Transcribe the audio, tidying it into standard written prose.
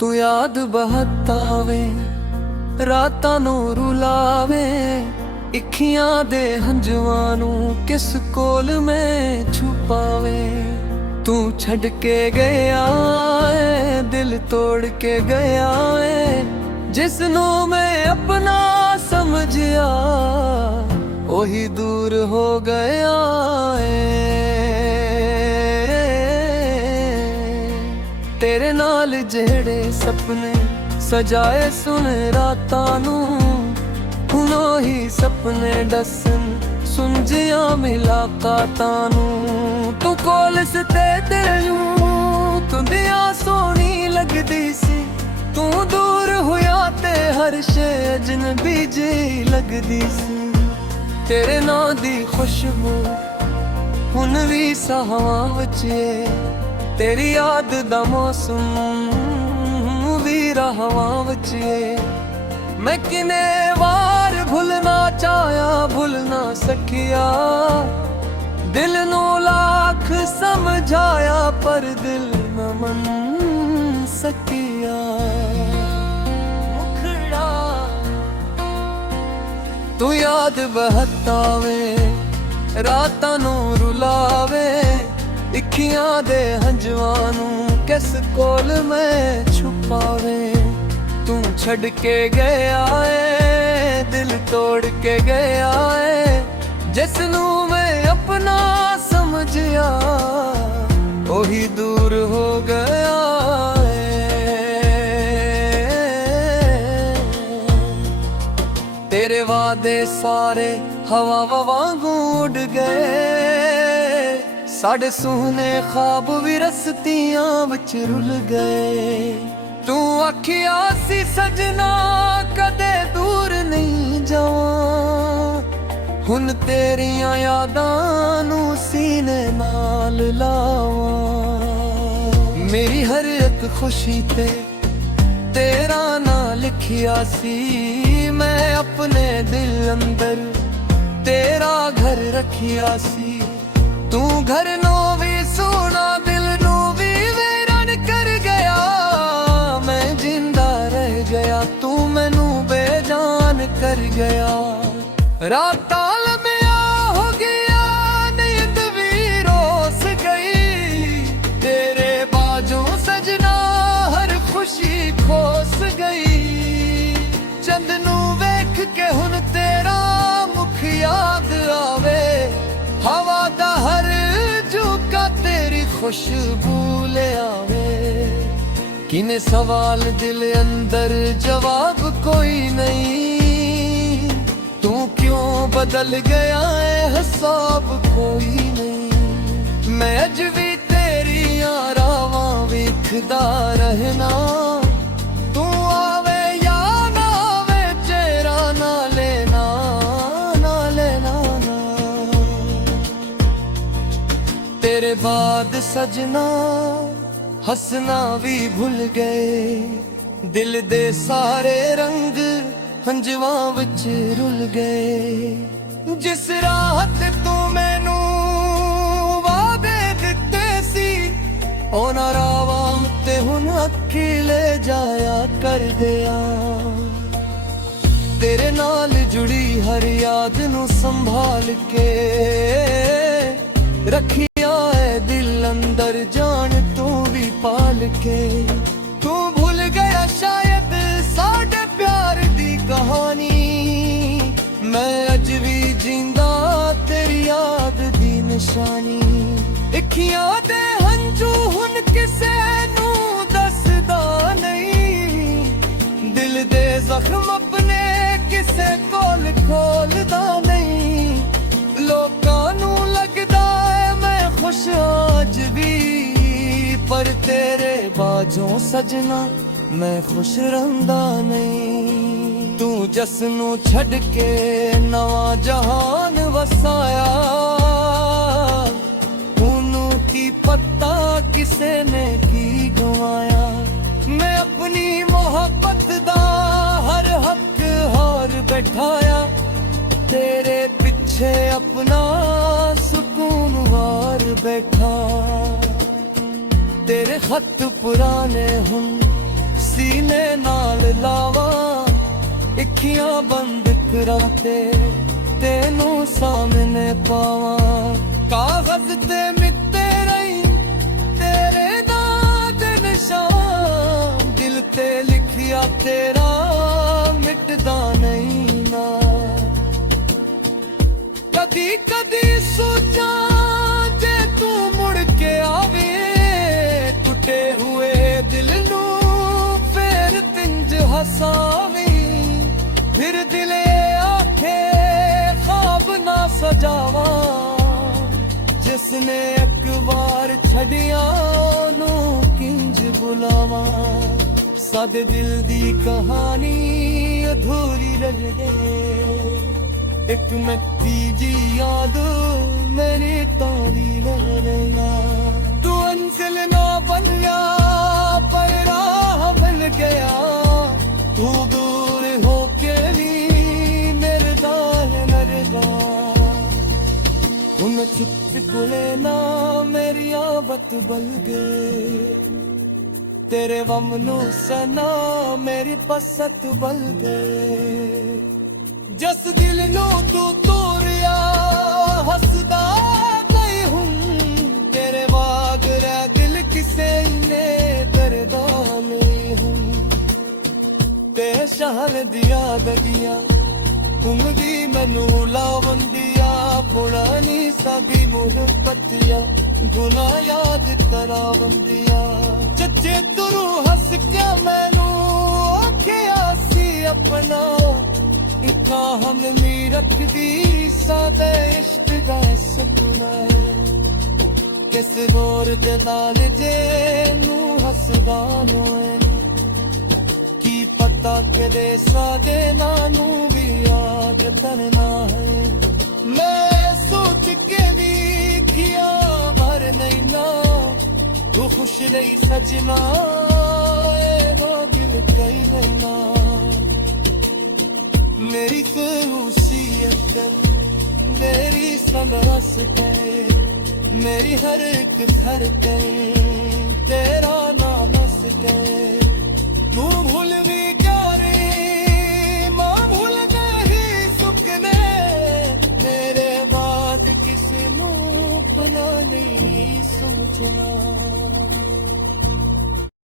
तू याद बहतावे रातां नूं रुलावे इखियां दे हंजुआं नूं किस कोल में छुपावे। तू छड़ के गया है दिल तोड़ के गया है जिसनों मैं अपना समझिया वही दूर हो गया है। तेरे नाल जेड़े सपने सजाए सुन रातां नूं हुण ओही सपने दसन सुन जिया मुलाकातां नूं। तू कोल ते दिल नूं तुंदिया सोहनी लगदी सी तू दूर होया ते हर शे अजनबी जी लगदी सी। तेरे नां दी खुशबू हुण भी साहां विच तेरी याद दा मौसम भी राहां विच मैं किने वार भुलना चाहया भुल ना सकिया दिल नू लाख समझाया पर दिल न मन सकिया। मुखड़ा तू याद बहतावे रातां नू रुलावे इखियां दे हंजुआं नूं किस कोल में छुपावे। तू छड़ के गया है दिल तोड़ के गया है जिसनू मैं अपना समझिया वही दूर हो गया है। तेरे वादे सारे हवा वांगू उड़ गए साढ़े सुहने ख्वाब भी रस्तियां विच रुल गए। तू आखिया सी सजना कदे दूर नहीं जावां हुण तेरियां यादां नू सीने नाल लावां। मेरी हर एक खुशी ते तेरा ना लिखिया सी मैं अपने दिल अंदर तेरा घर रखिया सी। तू घर नो भी सोना दिल नो भी वीरान कर गया मैं जिंदा रह गया तू मैनू बेजान कर गया। रातां लम्बिया हो गया नींद भी रोस गई तेरे बाजों सजना हर खुशी खोस गई। चंद नू वेख के हुण तेरा मुख याद आवे हवा दा हर झोंका तेरी खुशबू ले आवे। किने सवाल दिल अंदर जवाब कोई नहीं तू क्यों बदल गया है हिसाब कोई नहीं। मैं अज भी तेरी रावां वेखदा रहना तू आवे या ना आवे चेहरा ना लेना ना लेना ना। तेरे बाद सजना हंसना भी भूल गए दिल दे सारे रंग हंजुआं विच रुल गए। जिस राह ते तू मैनू वादे दिते सी ओना रावां ते हुण अखी ले जाया कर दिया। तेरे नाल जुड़ी हर याद नू संभाल के रखिया है दिल अंदर जान तू भी पाल के। तू भूल गया शायद साडे प्यार दी कहानी मैं अज भी जिंदा तेरी याद दी निशानी। इखियां दे हंजू हुण किसे नू दसदा नहीं दिल दे जख्म अपने किसे कोल खोलदा नहीं। लोकां नू लगदा है मैं खुश आज भी पर तेरे बाजों सजना मैं खुश रंदा नहीं। तू जसनू छड़ के नवा जहान वसाया उनू की पता किसे ने की गवाया। मैं अपनी मोहब्बत दा हर हक हार बैठाया तेरे पीछे अपना सुकून वार बैठा। तेरे खत पुराने हुन ਸੀਨੇ ਨਾਲ ਲਾਵਾਂ ਅੱਖੀਆਂ ਬੰਦ ਕਰਾਂ ਤੇ ਤੈਨੂੰ ਸਾਹਮਣੇ ਪਾਵਾਂ ਕਾਗਜ਼ ਤੇ ਮਿੱਤੇ ਰਹੀ ਤੇਰੇ ਨਾਂ ਦੇ ਨਿਸ਼ਾਨ ਦਿਲ ਤੇ ਲਿਖਿਆ ਤੇਰਾ ਮਿਟਦਾ ਨਹੀਂ ਨਾ ਕਦੀ ਕਦੀ ਸੋਚਾਂ ਜੇ ਤੂੰ ਮੁੜ ਕੇ ਆਵੇ ਟੁੱਟੇ ਹੋਏ ਦਿਲ ਨੂੰ ਫੇਰ ਤਿੰਜ ਹਸਾਵੇ ਫਿਰ ਦਿਲੇ ਆਖੇ ਖਾਬ ਨਾ ਸਜਾਵਾ ਜਿਸਨੇ ਇੱਕ ਵਾਰ ਛੱਡਿਆ ਉਹਨੂੰ ਕਿੰਜ ਬੁਲਾਵਾਂ ਸਾਡੇ ਦਿਲ ਦੀ ਕਹਾਣੀ ਅਧੂਰੀ ਰਹਿ ਗਈ ਇੱਕ ਮਿੱਟੀ ਜੀ ਯਾਦ ਮੇਰੀ ਤਾਰੀ ਰਹਿਣਾ ਤੂੰ ਅੰਸਲ ਨਾ ਬਣਿਆ ਪਰ ਰਾਹ ਮਿਲ ਗਿਆ ਤੂੰ ਦੂਰ ਹੋ ਕੇ ਵੀ ਮਰਦਾ ਹੈ ਮਰਦਾ ਹੁਣ ਚੁੱਪ ਕੋਲੇ ਨਾ ਮੇਰੀ ਆਵਤ ਬਲ ਗਏ ਤੇਰੇ ਵਮ ਨੂੰ ਸਨਾ ਮੇਰੀ ਪਸਤ ਬਲ ਗਏ ਜਿਸ ਦਿਲ ਨੂੰ ਤੂੰ ਤੋਰਿਆ ਹੱਸਦਾ ਨਹੀਂ ਹੂੰ ਤੇਰੇ ਵਾਂਗ ਰਹਿ ਦਿਲ ਕਿਸੇ ਨੇ ਕਰਦਾ ਨਹੀਂ ਹੂੰ ਤੇ ਸ਼ਹਰ ਦੀਆਂ ਦਗੀਆਂ ਘੁੰਮਦੀ ਮੈਨੂੰ ਲਾਵੰਦੀਆਂ ਪੁਰਾਣੀ ਸਾਡੀ ਮੁਹੱਬਤੀਆਂ ਗੁਨਾ ਯਾਦ ਕਰਾਵੰਦੀਆਂ ਚੱਚੇ ਤੁਰੂ ਹੱਸ ਕੇ ਮੈਨੂੰ ਆਖਿਆ ਸੀ ਆਪਣਾ इतना हम रखदी सादे इश्क दा सपना किस गोर दे नाल जे नू हसदा होए की पता केदे सादे नानू भी याद करना है मैं सोच के भी किया भर नहीं ना तू खुश रही सजना ए हो दिल कई रहना मेरी खुशियत मेरी समरस है मेरी हर एक धड़कन तेरा